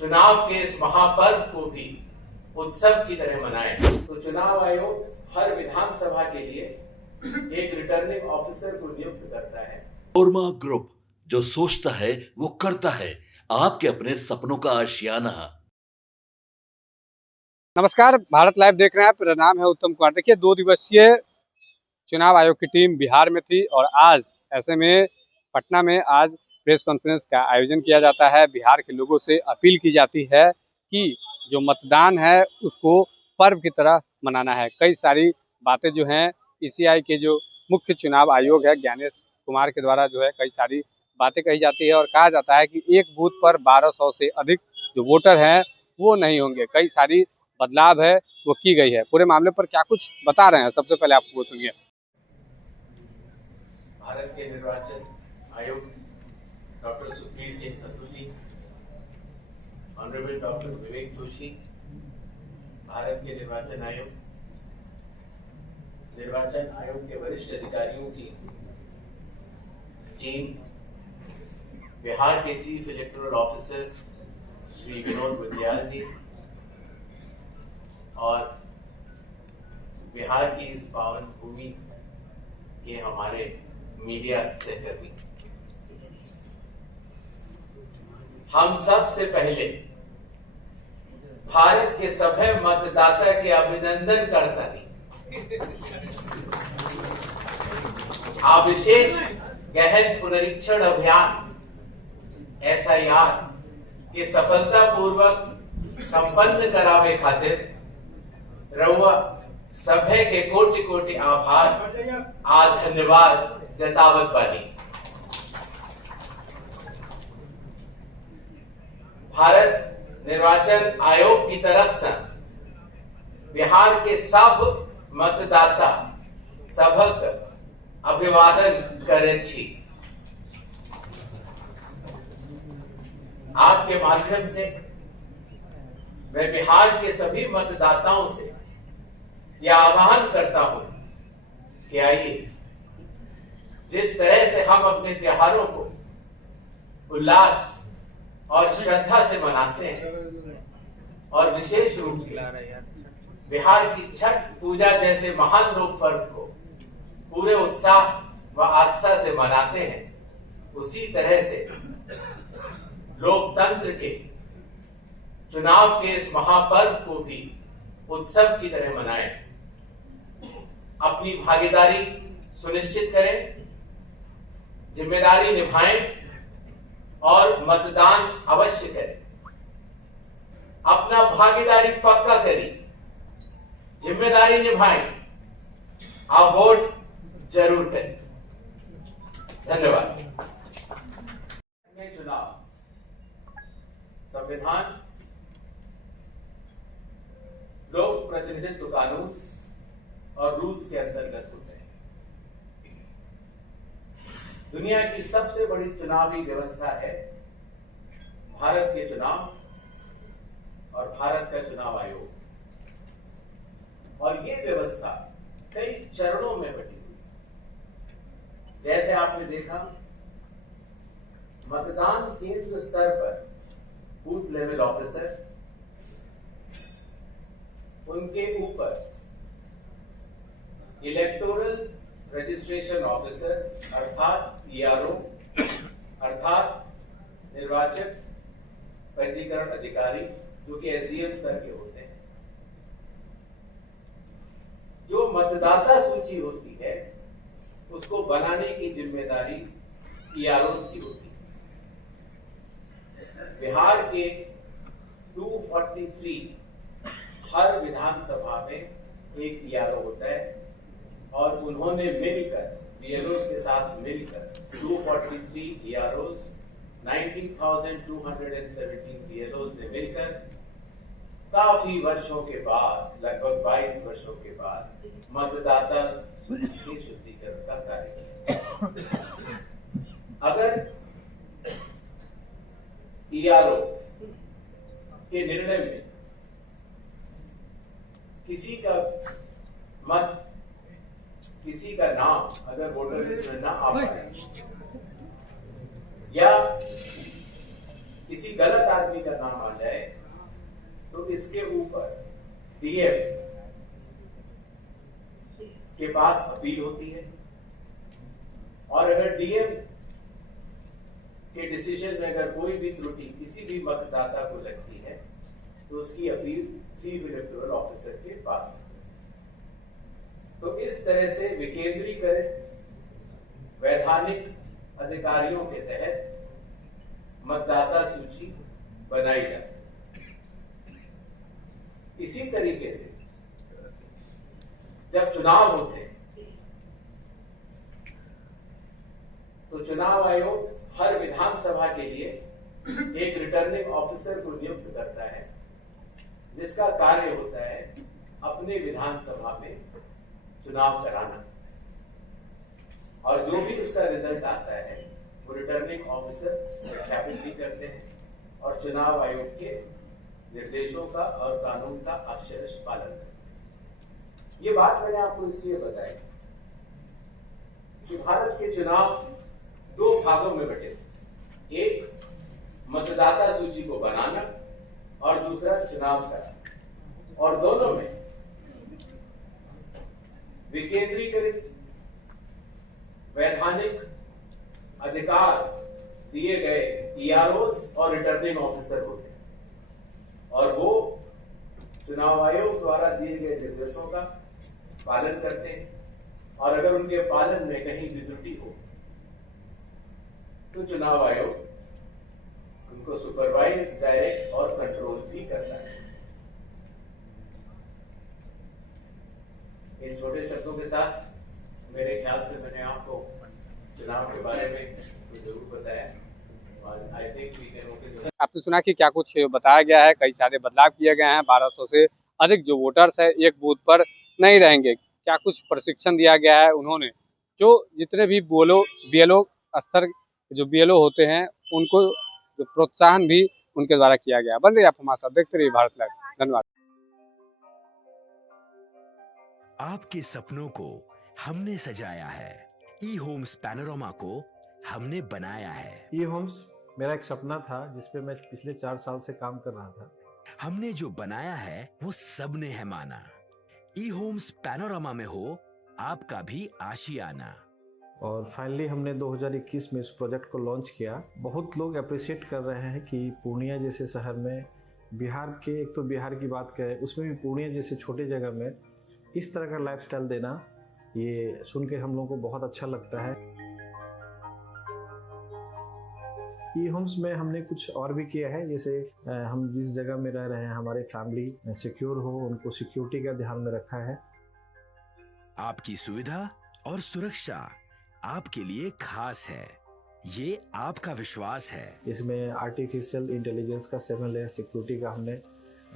चुनाव के इस महापर्व को भी उत्सव की तरह मनाएं। तो चुनाव आयोग हर विधानसभा के लिए एक रिटर्निंग ऑफिसर को नियुक्त करता है। ओरमा ग्रुप, जो सोचता है वो करता है, आपके अपने सपनों का आशियाना। नमस्कार, भारत लाइव देख रहे हैं। मेरा नाम है उत्तम कुमार। देखिए, 2 दिवसीय चुनाव आयोग की टीम बिहार में थी और आज ऐसे में पटना में आज प्रेस कॉन्फ्रेंस का आयोजन किया जाता है। बिहार के लोगों से अपील की जाती है कि जो मतदान है उसको पर्व की तरह मनाना है। कई सारी बातें जो हैं ईसीआई के जो मुख्य चुनाव आयोग है ज्ञानेश कुमार के द्वारा जो है कई सारी बातें कही जाती है और कहा जाता है कि एक बूथ पर 1200 से अधिक जो वोटर हैं वो नहीं होंगे। कई सारी बदलाव है वो की गई है। पूरे मामले पर क्या कुछ बता रहे हैं, सबसे पहले आपको वो सुनिए। भारत के निर्वाचन आयुक्त डॉक्टर सुखबीर सिंह संधू जी, ऑनरेबल डॉक्टर विवेक जोशी, भारत के निर्वाचन आयोग के वरिष्ठ अधिकारियों की टीम, बिहार के chief electoral officer Shri Vinod Budhiyal ji और बिहार की इस पावन भूमि के हमारे मीडिया सहकर्मी, हम सबसे पहले भारत के सभी मतदाता के अभिनंदन करता हूं। विशेष गहन पुनरीक्षण अभियान एसआईआर के सफलतापूर्वक संपन्न करावे खातिर रउआ सभे के कोटि कोटि आभार आ धन्यवाद जतावत बानी। भारत निर्वाचन आयोग की तरफ से बिहार के सब मतदाता सभक अभिवादन करे छी। आपके माध्यम से मैं बिहार के सभी मतदाताओं से यह आह्वान करता हूं कि आइए, जिस तरह से हम अपने त्योहारों को उल्लास और श्रद्धा से मनाते हैं और विशेष रूप से बिहार की छठ पूजा जैसे महान लोक पर्व को पूरे उत्साह व आस्था से मनाते हैं, उसी तरह से लोकतंत्र के चुनाव के इस महापर्व को भी उत्सव की तरह मनाएं। अपनी भागीदारी सुनिश्चित करें, जिम्मेदारी निभाएं और मतदान अवश्य करें। अपना भागीदारी पक्का करें, जिम्मेदारी निभाएं और वोट जरूर करें। धन्यवाद। चुनाव संविधान, लोक प्रतिनिधित्व कानून और रूल्स के अंतर्गत होते हैं। दुनिया की सबसे बड़ी चुनावी व्यवस्था है भारत के चुनाव और भारत का चुनाव आयोग, और ये व्यवस्था कई चरणों में बटी हुई। जैसे आपने देखा, मतदान केंद्र स्तर पर बूथ लेवल ऑफिसर, उनके ऊपर इलेक्टोरल रजिस्ट्रेशन ऑफिसर अर्थात ईआरओ अर्थात निर्वाचक पंजीकरण अधिकारी, जो कि एसडीएम स्तर के होते हैं। जो मतदाता सूची होती है उसको बनाने की जिम्मेदारी ईआरओ की होती है। बिहार के 243 हर विधानसभा में एक ईआरओ होता है और उन्होंने मिलकर बीएलओ के साथ मिलकर 243 ईआरओस, 90,217 बीएलओ ने मिलकर काफी वर्षों के बाद, लगभग 22 वर्षों के बाद मतदाता सूची के शुद्धिकरण का कार्य किया। अगर ईआरओ के निर्णय में किसी का मत, किसी का नाम अगर वोटर लिस्ट में ना आ पाए या किसी गलत आदमी का नाम आ जाए तो इसके ऊपर डीएम के पास अपील होती है, और अगर डीएम के डिसीजन में अगर कोई भी त्रुटि किसी भी मतदाता को लगती है तो उसकी अपील चीफ इलेक्टोरल ऑफिसर के पास होती है। तो इस तरह से विकेंद्रीकृत वैधानिक अधिकारियों के तहत मतदाता सूची बनाई जाती है। इसी तरीके से जब चुनाव होते हैं तो चुनाव आयोग हर विधानसभा के लिए एक रिटर्निंग ऑफिसर को नियुक्त करता है, जिसका कार्य होता है अपने विधानसभा में चुनाव कराना, और जो भी उसका रिजल्ट आता है वो रिटर्निंग ऑफिसर सत्यापित भी करते हैं और चुनाव आयोग के निर्देशों का और कानून का अक्षरश पालन करते हैं। ये बात मैंने आपको इसलिए बताई कि भारत के चुनाव दो भागों में बटे थे, एक मतदाता सूची को बनाना और दूसरा चुनाव कराना, और दोनों में विकेंद्रीकृत वैधानिक अधिकार दिए गए ईआरओस और रिटर्निंग ऑफिसर होते हैं, और वो चुनाव आयोग द्वारा दिए गए निर्देशों का पालन करते हैं, और अगर उनके पालन में कहीं भी त्रुटि हो तो चुनाव आयोग उनको सुपरवाइज, डायरेक्ट और कंट्रोल भी करता है। इन छोटे शब्दों के साथ मेरे ख्याल से मैंने आपको चुनाव के बारे में तो जरूर बताया, और I think we can okay. आपने सुना कि क्या कुछ बताया गया है, कई सारे बदलाव किए गए हैं, 1200 से अधिक जो वोटर्स है एक बूथ पर नहीं रहेंगे, क्या कुछ प्रशिक्षण दिया गया है। उन्होंने जो जितने भी बीएलओ स्तर जो बीएलओ होते हैं उनको जो प्रोत्साहन भी उनके द्वारा किया गया। बन रही आप हमारे साथ देखते रहिए भारत लाइव। धन्यवाद। आपके सपनों को हमने सजाया है, ई होम्स पैनोरमा को हमने बनाया है। ई होम्स मेरा एक सपना था जिसपे मैं पिछले 4 साल से काम कर रहा था। हमने जो बनाया है वो सबने है माना। ई होम्स पैनोरमा में हो आपका भी आशियाना। और फाइनली हमने 2021 में इस प्रोजेक्ट को लॉन्च किया। बहुत लोग अप्रिशिएट कर रहे हैं कि पूर्णिया जैसे शहर में, बिहार के, एक तो बिहार की बात करें उसमें भी पूर्णिया जैसे छोटे जगह में इस तरह का लाइफस्टाइल देना, ये सुन के हम लोगों को बहुत अच्छा लगता है। ई होम्स में हमने कुछ और भी किया है, जैसे हम जिस जगह में रह रहे हैं हमारे फैमिली सिक्योर हो, उनको सिक्योरिटी का ध्यान में रखा है। आपकी सुविधा और सुरक्षा आपके लिए खास है, ये आपका विश्वास है। इसमें आर्टिफिशियल इंटेलिजेंस का 7 लेयर सिक्योरिटी का हमने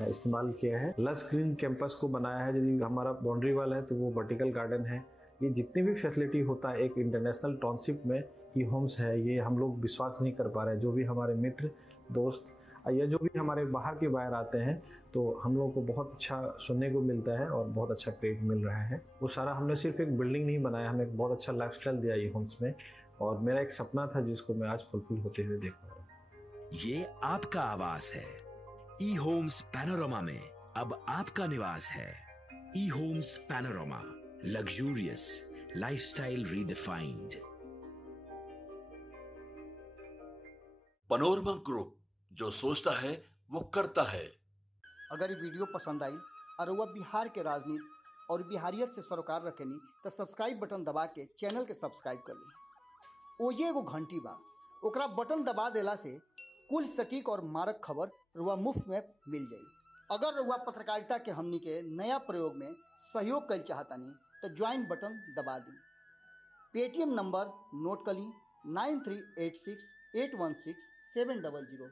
इस्तेमाल किया है। लस ग्रीन कैंपस को बनाया है, यदि हमारा बाउंड्री वाल है तो वो वर्टिकल गार्डन है। ये जितनी भी फैसिलिटी होता है एक इंटरनेशनल टाउनशिप में ई होम्स है, ये हम लोग विश्वास नहीं कर पा रहे हैं। जो भी हमारे मित्र दोस्त या जो भी हमारे बाहर के बाहर आते हैं तो हम लोग को बहुत अच्छा सुनने को मिलता है और बहुत अच्छा क्रेडिट मिल रहा है। वो सारा हमने सिर्फ एक बिल्डिंग नहीं बनाया, हमें एक बहुत अच्छा लाइफस्टाइल दिया ई होम्स में, और मेरा एक सपना था जिसको मैं आज फुलफिल होते हुए देख रहा हूँ। ये आपका आवास है। ई होम्स पैनोरमा में अब आपका निवास है। E Homes Panorama, luxurious lifestyle redefined. Panorama group, जो सोचता है वो करता है। अगर ये वीडियो पसंद आई और वह बिहार के राजनीति और बिहारियत से सरोकार रखेनी तो सब्सक्राइब बटन दबा के चैनल के सब्सक्राइब कर ली। ओजे एगो घंटी बा, ओकरा बटन दबा देला से कुल सटीक और मारक खबर रुआ मुफ्त में मिल जाई। अगर रुआ पत्रकारिता के हमनी के नया प्रयोग में सहयोग कर चाहतानी तो ज्वाइन बटन दबा दी। पेटीएम नंबर नोट कर ली 9386 816 700।